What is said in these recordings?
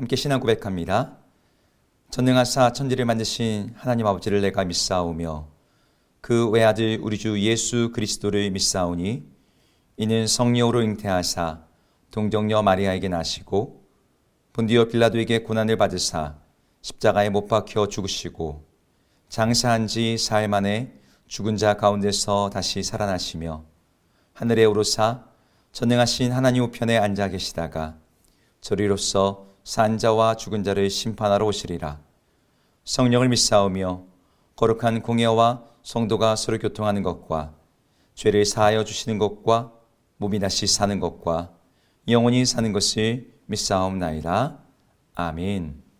함께 신앙 고백합니다. 전능하사 천지를 만드신 하나님 아버지를 내가 믿사오며 그 외아들 우리 주 예수 그리스도를 믿사오니 이는 성령으로 잉태하사 동정녀 마리아에게 나시고 본디오 빌라도에게 고난을 받으사 십자가에 못 박혀 죽으시고 장사한 지 사흘 만에 죽은 자 가운데서 다시 살아나시며 하늘에 오르사 전능하신 하나님 우편에 앉아 계시다가 저리로서 산 자와 죽은 자를 심판하러 오시리라. 성령을 믿사오며 거룩한 공예와 성도가 서로 교통하는 것과 죄를 사하여 주시는 것과 몸이 다시 사는 것과 영원히 사는 것을 믿사옵나이다. 아멘.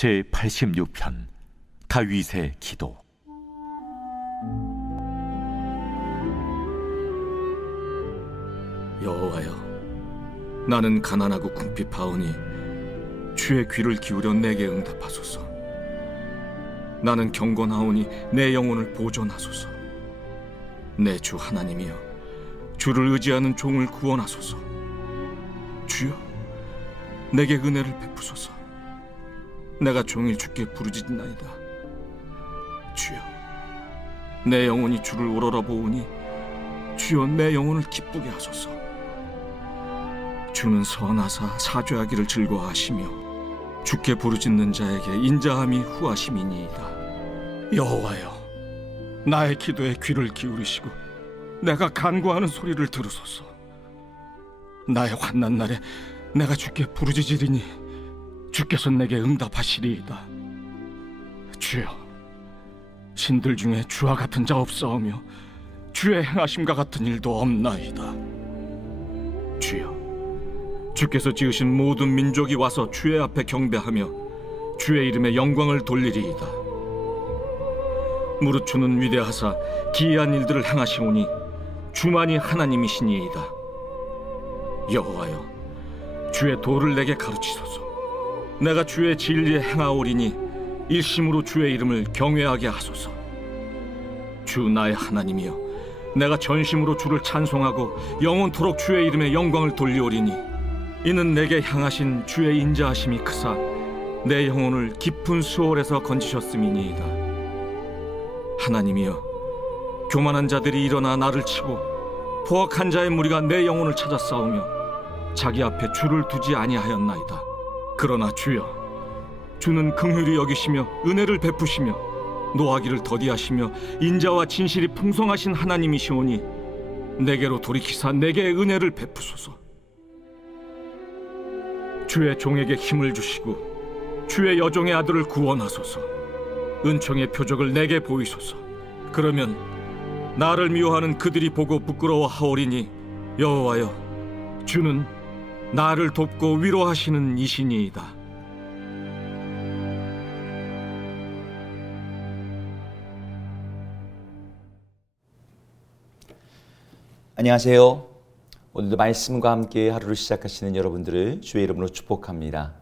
제86편 다윗의 기도. 여호와여, 나는 가난하고 궁핍하오니 주의 귀를 기울여 내게 응답하소서. 나는 경건하오니 내 영혼을 보존하소서. 내 주 하나님이여, 주를 의지하는 종을 구원하소서. 주여, 내게 은혜를 베푸소서. 내가 종일 주께 부르짖나이다. 주여, 내 영혼이 주를 우러러보오니 주여, 내 영혼을 기쁘게 하소서. 주는 선하사 사죄하기를 즐거워하시며 주께 부르짖는 자에게 인자함이 후하심이니이다. 여호와여, 나의 기도에 귀를 기울이시고 내가 간구하는 소리를 들으소서. 나의 환난 날에 내가 주께 부르짖으리니 주께서 내게 응답하시리이다. 주여, 신들 중에 주와 같은 자 없사오며 주의 행하심과 같은 일도 없나이다. 주여, 주께서 지으신 모든 민족이 와서 주의 앞에 경배하며 주의 이름에 영광을 돌리리이다. 무릇 주는 위대하사 기이한 일들을 행하시오니 주만이 하나님이시니이다. 여호와여, 주의 도를 내게 가르치소서. 내가 주의 진리에 행하오리니 일심으로 주의 이름을 경외하게 하소서. 주 나의 하나님이여, 내가 전심으로 주를 찬송하고 영원토록 주의 이름에 영광을 돌리오리니 이는 내게 향하신 주의 인자하심이 크사 내 영혼을 깊은 수월에서 건지셨음이니이다. 하나님이여, 교만한 자들이 일어나 나를 치고 포악한 자의 무리가 내 영혼을 찾아 싸우며 자기 앞에 주를 두지 아니하였나이다. 그러나 주여, 주는 긍휼히 여기시며 은혜를 베푸시며 노하기를 더디하시며 인자와 진실이 풍성하신 하나님이시오니 내게로 돌이키사 내게 은혜를 베푸소서. 주의 종에게 힘을 주시고 주의 여종의 아들을 구원하소서. 은총의 표적을 내게 보이소서. 그러면 나를 미워하는 그들이 보고 부끄러워하오리니 여호와여, 주는 나를 돕고 위로하시는 이시니이다. 안녕하세요. 오늘도 말씀과 함께 하루를 시작하시는 여러분들을 주의 이름으로 축복합니다.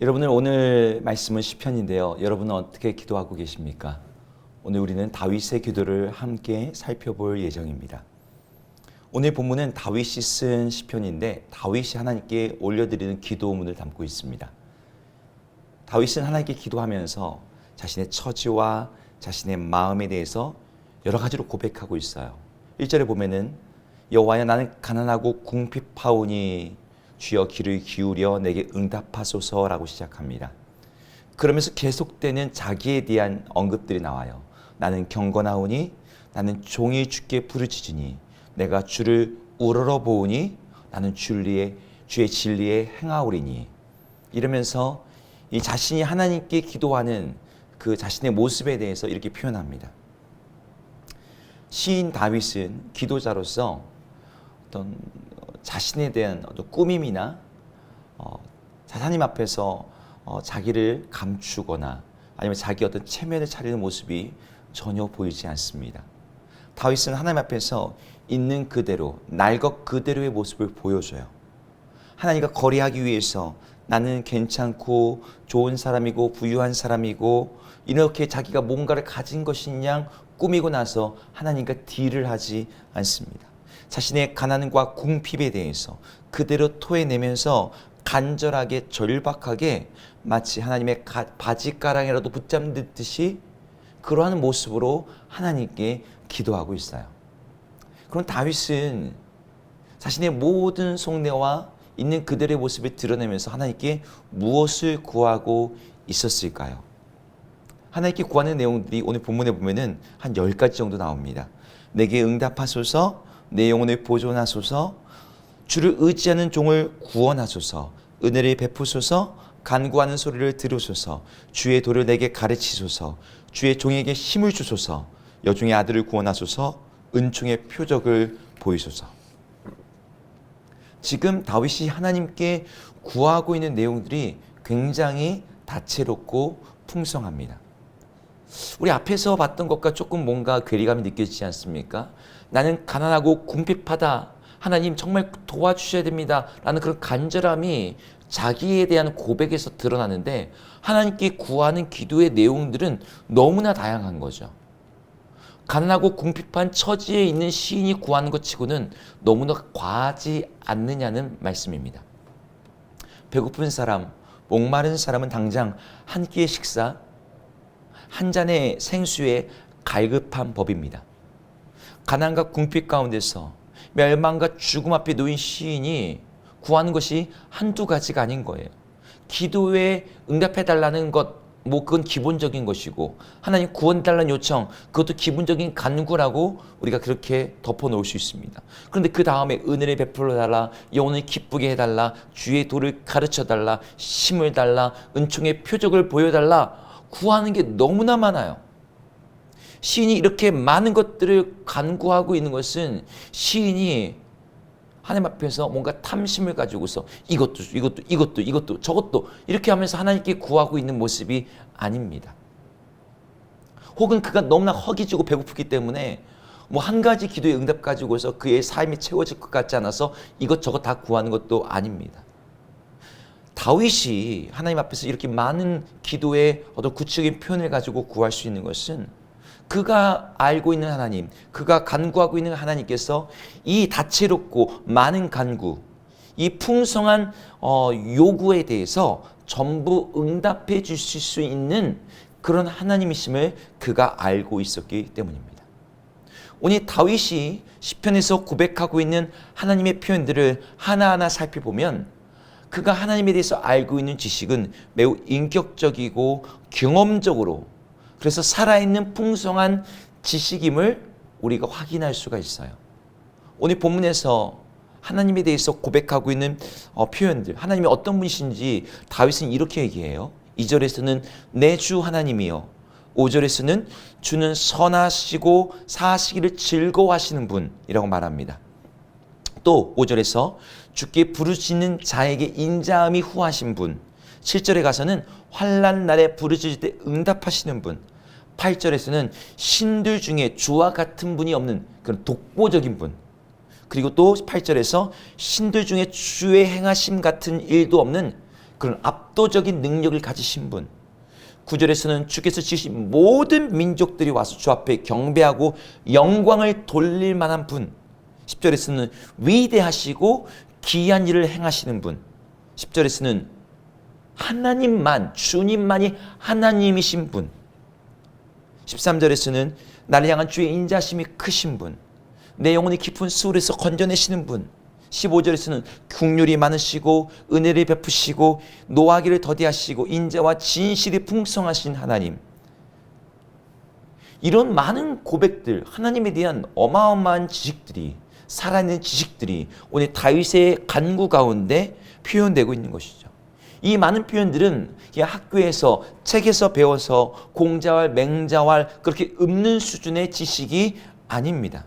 여러분들, 오늘 말씀은 시편인데요. 여러분은 어떻게 기도하고 계십니까? 오늘 우리는 다윗의 기도를 함께 살펴볼 예정입니다. 오늘 본문은 다윗이 쓴 시편인데 다윗이 하나님께 올려드리는 기도문을 담고 있습니다. 다윗은 하나님께 기도하면서 자신의 처지와 자신의 마음에 대해서 여러 가지로 고백하고 있어요. 1절에 보면은 여호와여, 나는 가난하고 궁핍하오니 주여 귀를 기울여 내게 응답하소서라고 시작합니다. 그러면서 계속되는 자기에 대한 언급들이 나와요. 나는 경건하오니, 나는 종이 주께 부르짖으니, 내가 주를 우러러보오니, 나는 주의 진리에 행하오리니. 이러면서 이 자신이 하나님께 기도하는 그 자신의 모습에 대해서 이렇게 표현합니다. 시인 다윗은 기도자로서 어떤 자신에 대한 어떤 꾸밈이나 하나님 앞에서 자기를 감추거나 아니면 자기 어떤 체면을 차리는 모습이 전혀 보이지 않습니다. 다윗은 하나님 앞에서 있는 그대로, 날 것 그대로의 모습을 보여줘요. 하나님과 거래하기 위해서 나는 괜찮고 좋은 사람이고 부유한 사람이고 이렇게 자기가 뭔가를 가진 것인 양 꾸미고 나서 하나님과 딜을 하지 않습니다. 자신의 가난과 궁핍에 대해서 그대로 토해내면서 간절하게 절박하게 마치 하나님의 바지가랑이라도 붙잡듯이 그러한 모습으로 하나님께 기도하고 있어요. 그럼 다윗은 자신의 모든 속내와 있는 그대로의 모습을 드러내면서 하나님께 무엇을 구하고 있었을까요? 하나님께 구하는 내용들이 오늘 본문에 보면은 한 10가지 정도 나옵니다. 내게 응답하소서, 내 영혼을 보존하소서, 주를 의지하는 종을 구원하소서, 은혜를 베푸소서, 간구하는 소리를 들으소서, 주의 도를 내게 가르치소서, 주의 종에게 힘을 주소서, 여종의 아들을 구원하소서, 은총의 표적을 보이소서. 지금 다윗이 하나님께 구하고 있는 내용들이 굉장히 다채롭고 풍성합니다. 우리 앞에서 봤던 것과 조금 뭔가 괴리감이 느껴지지 않습니까? 나는 가난하고 궁핍하다. 하나님 정말 도와주셔야 됩니다. 라는 그런 간절함이 자기에 대한 고백에서 드러나는데 하나님께 구하는 기도의 내용들은 너무나 다양한 거죠. 가난하고 궁핍한 처지에 있는 시인이 구하는 것 치고는 너무나 과하지 않느냐는 말씀입니다. 배고픈 사람, 목마른 사람은 당장 한 끼의 식사, 한 잔의 생수에 갈급한 법입니다. 가난과 궁핍 가운데서 멸망과 죽음 앞에 놓인 시인이 구하는 것이 한두 가지가 아닌 거예요. 기도에 응답해달라는 것, 그건 기본적인 것이고, 하나님 구원해달라는 요청, 그것도 기본적인 간구라고 우리가 그렇게 덮어놓을 수 있습니다. 그런데 그 다음에 은혜를 베풀어달라, 영혼을 기쁘게 해달라, 주의 도를 가르쳐달라, 힘을 달라, 은총의 표적을 보여달라, 구하는 게 너무나 많아요. 시인이 이렇게 많은 것들을 간구하고 있는 것은 시인이 하나님 앞에서 뭔가 탐심을 가지고서 이것도 저것도 이렇게 하면서 하나님께 구하고 있는 모습이 아닙니다. 혹은 그가 너무나 허기지고 배고프기 때문에 뭐 한 가지 기도의 응답 가지고서 그의 삶이 채워질 것 같지 않아서 이것저것 다 구하는 것도 아닙니다. 다윗이 하나님 앞에서 이렇게 많은 기도의 어떤 구체적인 표현을 가지고 구할 수 있는 것은 그가 알고 있는 하나님, 그가 간구하고 있는 하나님께서 이 다채롭고 많은 간구, 이 풍성한 요구에 대해서 전부 응답해 주실 수 있는 그런 하나님이심을 그가 알고 있었기 때문입니다. 오늘 다윗이 시편에서 고백하고 있는 하나님의 표현들을 하나하나 살펴보면 그가 하나님에 대해서 알고 있는 지식은 매우 인격적이고 경험적으로, 그래서 살아있는 풍성한 지식임을 우리가 확인할 수가 있어요. 오늘 본문에서 하나님에 대해서 고백하고 있는 표현들, 하나님이 어떤 분이신지 다윗은 이렇게 얘기해요. 2절에서는 내 주 하나님이요, 5절에서는 주는 선하시고 사하시기를 즐거워하시는 분이라고 말합니다. 또 5절에서 주께 부르짖는 자에게 인자함이 후하신 분, 7절에 가서는 환난 날에 부르짖을 때 응답하시는 분, 8절에서는 신들 중에 주와 같은 분이 없는 그런 독보적인 분, 그리고 또 8절에서 신들 중에 주의 행하심 같은 일도 없는 그런 압도적인 능력을 가지신 분, 9절에서는 주께서 지으신 모든 민족들이 와서 주 앞에 경배하고 영광을 돌릴 만한 분, 10절에서는 위대하시고 기이한 일을 행하시는 분, 10절에서는 하나님만, 주님만이 하나님이신 분, 13절에서는 나를 향한 주의 인자심이 크신 분, 내 영혼이 깊은 수울에서 건져내시는 분, 15절에서는 긍휼이 많으시고 은혜를 베푸시고 노하기를 더디하시고 인자와 진실이 풍성하신 하나님. 이런 많은 고백들, 하나님에 대한 어마어마한 지식들이, 살아있는 지식들이 오늘 다윗의 간구 가운데 표현되고 있는 것이죠. 이 많은 표현들은 그냥 학교에서, 책에서 배워서 공자왈, 맹자왈 그렇게 읊는 수준의 지식이 아닙니다.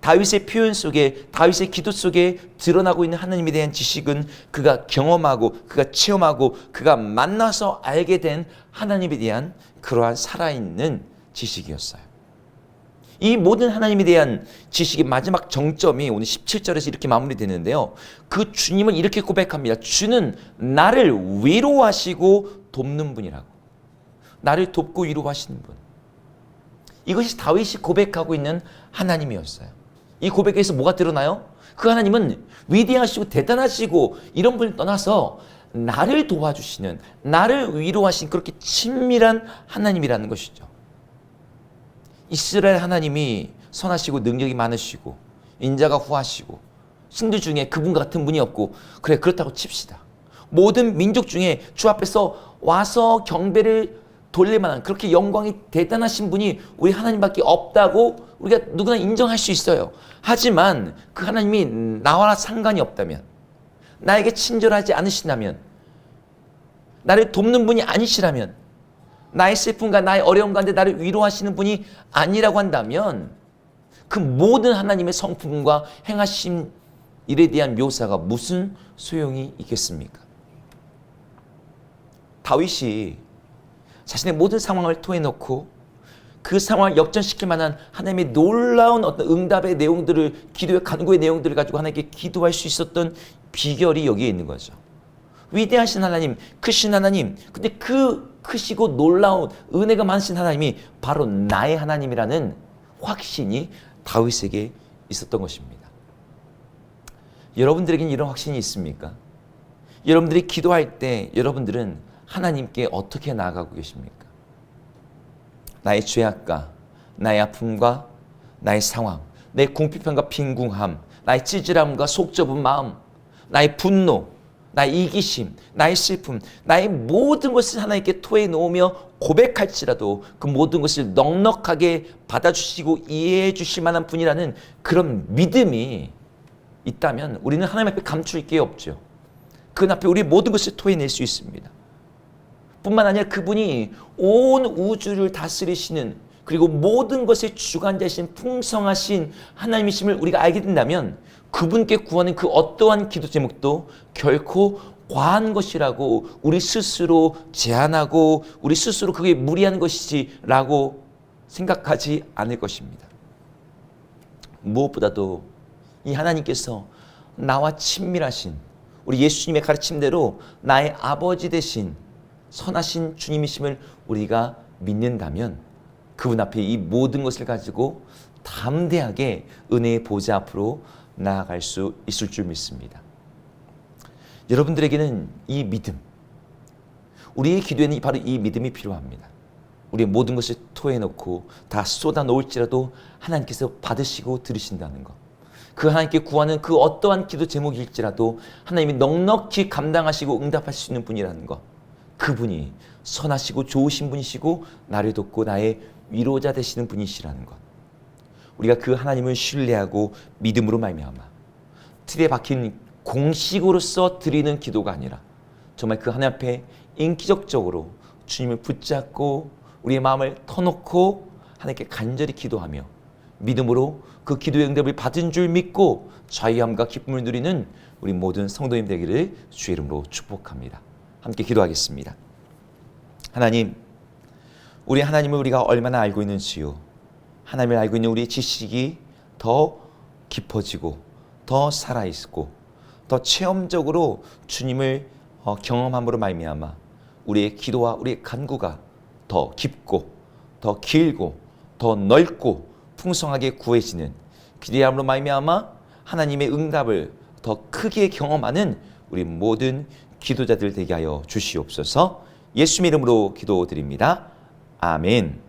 다윗의 표현 속에, 다윗의 기도 속에 드러나고 있는 하나님에 대한 지식은 그가 경험하고, 그가 체험하고, 그가 만나서 알게 된 하나님에 대한 그러한 살아있는 지식이었어요. 이 모든 하나님에 대한 지식의 마지막 정점이 오늘 17절에서 이렇게 마무리되는데요. 그 주님을 이렇게 고백합니다. 주는 나를 위로하시고 돕는 분이라고. 나를 돕고 위로하시는 분. 이것이 다윗이 고백하고 있는 하나님이었어요. 이 고백에서 뭐가 드러나요? 그 하나님은 위대하시고 대단하시고 이런 분을 떠나서 나를 도와주시는, 나를 위로하시는 그렇게 친밀한 하나님이라는 것이죠. 이스라엘 하나님이 선하시고 능력이 많으시고 인자가 후하시고 신들 중에 그분 같은 분이 없고, 그래 그렇다고 칩시다. 모든 민족 중에 주 앞에서 와서 경배를 돌릴 만한 그렇게 영광이 대단하신 분이 우리 하나님밖에 없다고 우리가 누구나 인정할 수 있어요. 하지만 그 하나님이 나와 상관이 없다면, 나에게 친절하지 않으시다면, 나를 돕는 분이 아니시라면, 나의 슬픔과 나의 어려움 가운데 나를 위로하시는 분이 아니라고 한다면 그 모든 하나님의 성품과 행하신 일에 대한 묘사가 무슨 소용이 있겠습니까? 다윗이 자신의 모든 상황을 토해놓고 그 상황을 역전시킬 만한 하나님의 놀라운 어떤 응답의 내용들을, 기도의 간구의 내용들을 가지고 하나님께 기도할 수 있었던 비결이 여기에 있는 거죠. 위대하신 하나님, 크신 하나님, 근데 그 크시고 놀라운 은혜가 많으신 하나님이 바로 나의 하나님이라는 확신이 다윗에게 있었던 것입니다. 여러분들에게는 이런 확신이 있습니까? 여러분들이 기도할 때 여러분들은 하나님께 어떻게 나아가고 계십니까? 나의 죄악과 나의 아픔과 나의 상황, 내 궁핍함과 빈궁함, 나의 찌질함과 속 좁은 마음, 나의 분노, 나의 이기심, 나의 슬픔, 나의 모든 것을 하나님께 토해 놓으며 고백할지라도 그 모든 것을 넉넉하게 받아주시고 이해해 주실 만한 분이라는 그런 믿음이 있다면 우리는 하나님 앞에 감출 게 없죠. 그 앞에 우리 모든 것을 토해낼 수 있습니다. 뿐만 아니라 그분이 온 우주를 다스리시는, 그리고 모든 것의 주관자이신 풍성하신 하나님이심을 우리가 알게 된다면 그분께 구하는 그 어떠한 기도 제목도 결코 과한 것이라고 우리 스스로 제한하고 우리 스스로 그게 무리한 것이지라고 생각하지 않을 것입니다. 무엇보다도 이 하나님께서 나와 친밀하신, 우리 예수님의 가르침대로 나의 아버지 되신 선하신 주님이심을 우리가 믿는다면 그분 앞에 이 모든 것을 가지고 담대하게 은혜의 보좌 앞으로 나아갈 수 있을 줄 믿습니다. 여러분들에게는 이 믿음, 우리의 기도에는 바로 이 믿음이 필요합니다. 우리의 모든 것을 토해놓고 다 쏟아놓을지라도 하나님께서 받으시고 들으신다는 것. 그 하나님께 구하는 그 어떠한 기도 제목일지라도 하나님이 넉넉히 감당하시고 응답하실 수 있는 분이라는 것. 그분이 선하시고 좋으신 분이시고 나를 돕고 나의 위로자 되시는 분이시라는 것. 우리가 그 하나님을 신뢰하고 믿음으로 말미암아 틀에 박힌 공식으로서 드리는 기도가 아니라 정말 그 하나님 앞에 인기적으로 주님을 붙잡고 우리의 마음을 터놓고 하나님께 간절히 기도하며 믿음으로 그 기도의 응답을 받은 줄 믿고 자유함과 기쁨을 누리는 우리 모든 성도님 되기를 주의 이름으로 축복합니다. 함께 기도하겠습니다. 하나님, 우리 하나님을 우리가 얼마나 알고 있는지요. 하나님을 알고 있는 우리의 지식이 더 깊어지고 더 살아있고 더 체험적으로 주님을 경험함으로 말미암아 우리의 기도와 우리의 간구가 더 깊고 더 길고 더 넓고 풍성하게 구해지는 기대함으로 말미암아 하나님의 응답을 더 크게 경험하는 우리 모든 기도자들 되게 하여 주시옵소서. 예수님 이름으로 기도드립니다. 아멘.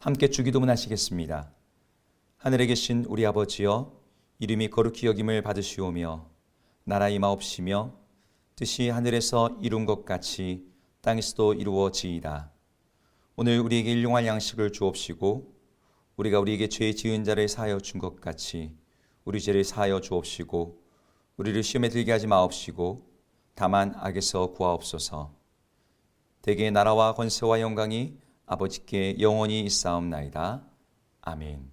함께 주기도문 하시겠습니다. 하늘에 계신 우리 아버지여, 이름이 거룩히 여김을 받으시오며 나라 임하옵시며 뜻이 하늘에서 이룬 것 같이 땅에서도 이루어지이다. 오늘 우리에게 일용할 양식을 주옵시고 우리가 우리에게 죄 지은 자를 사하여 준 것 같이 우리 죄를 사하여 주옵시고 우리를 시험에 들게 하지 마옵시고 다만 악에서 구하옵소서. 대개의 나라와 권세와 영광이 아버지께 영원히 있사옵나이다. 아멘.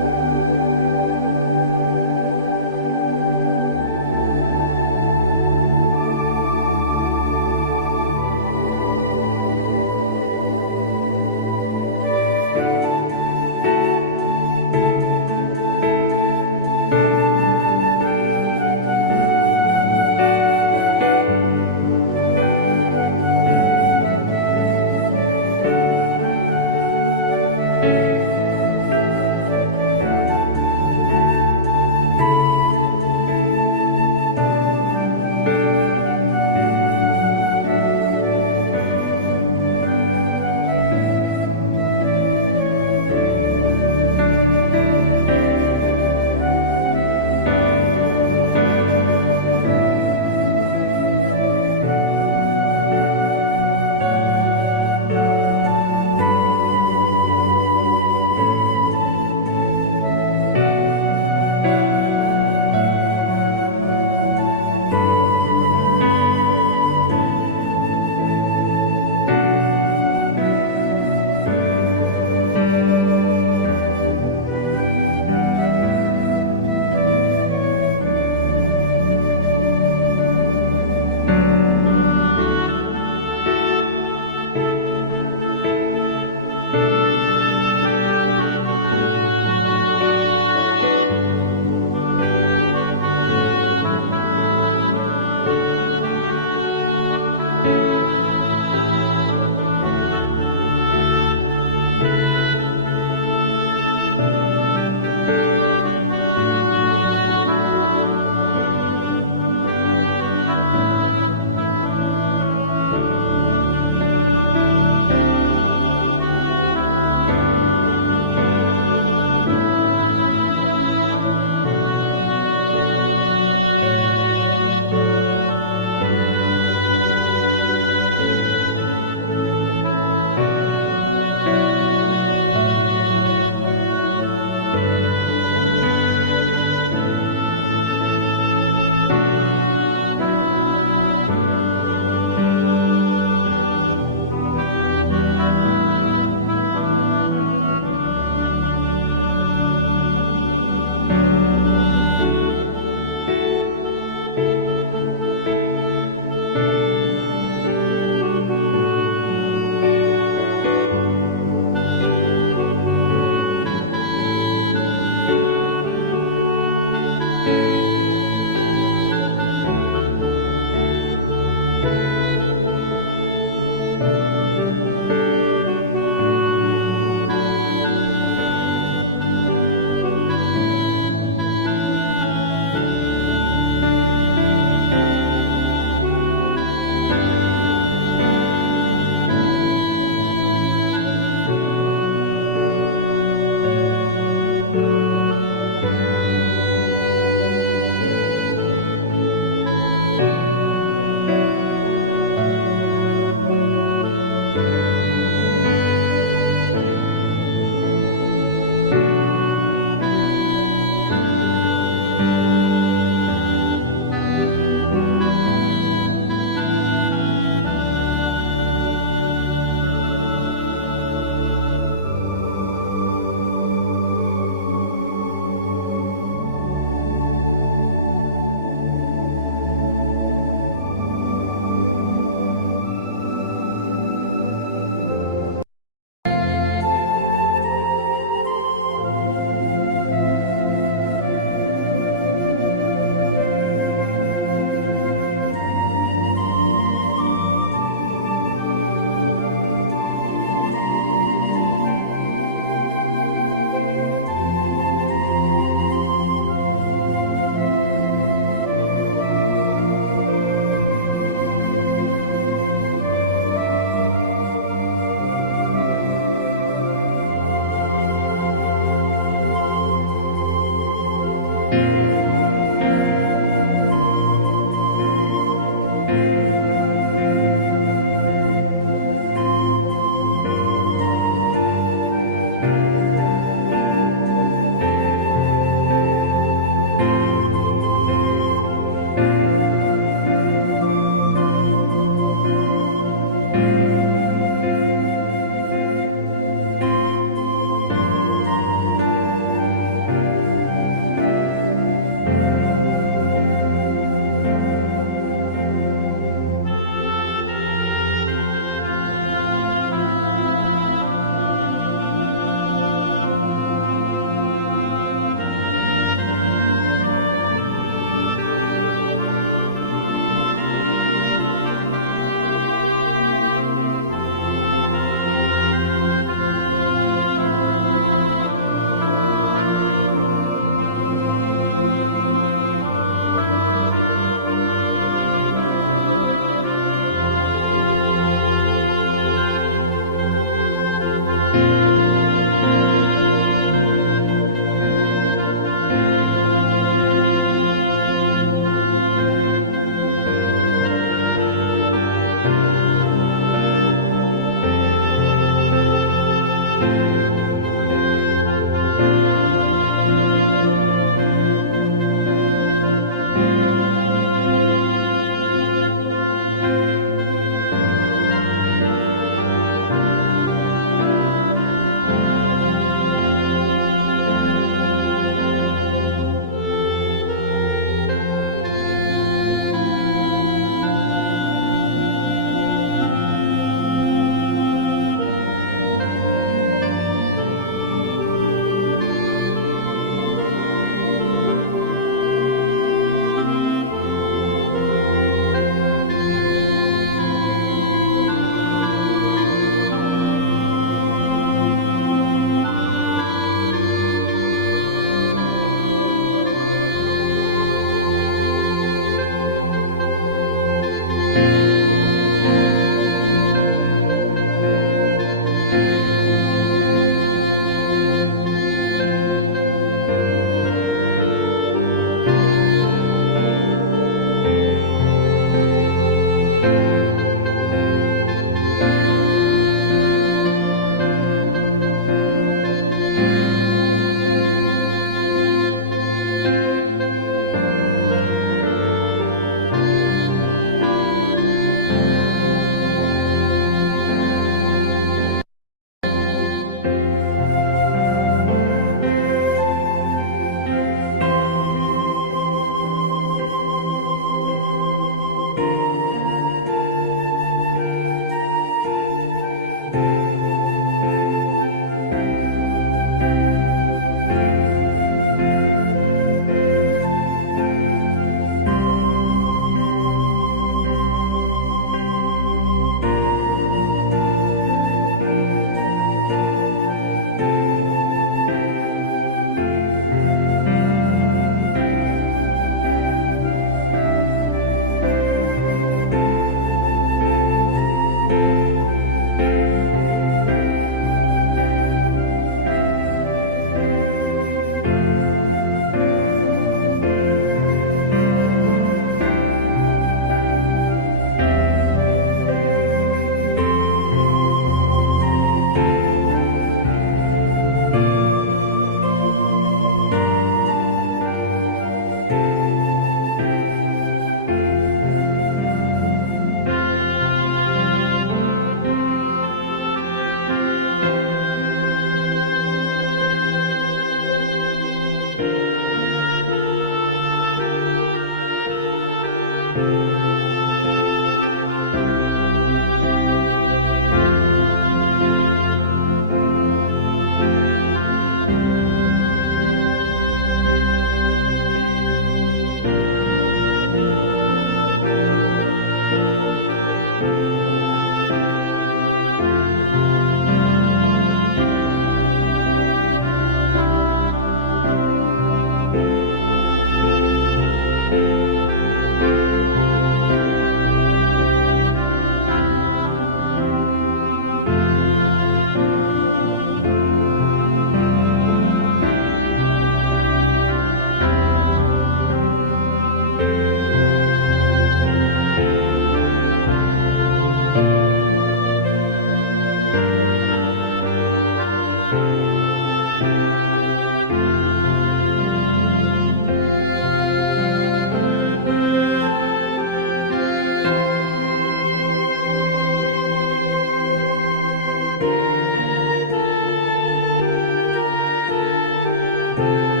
있습니다.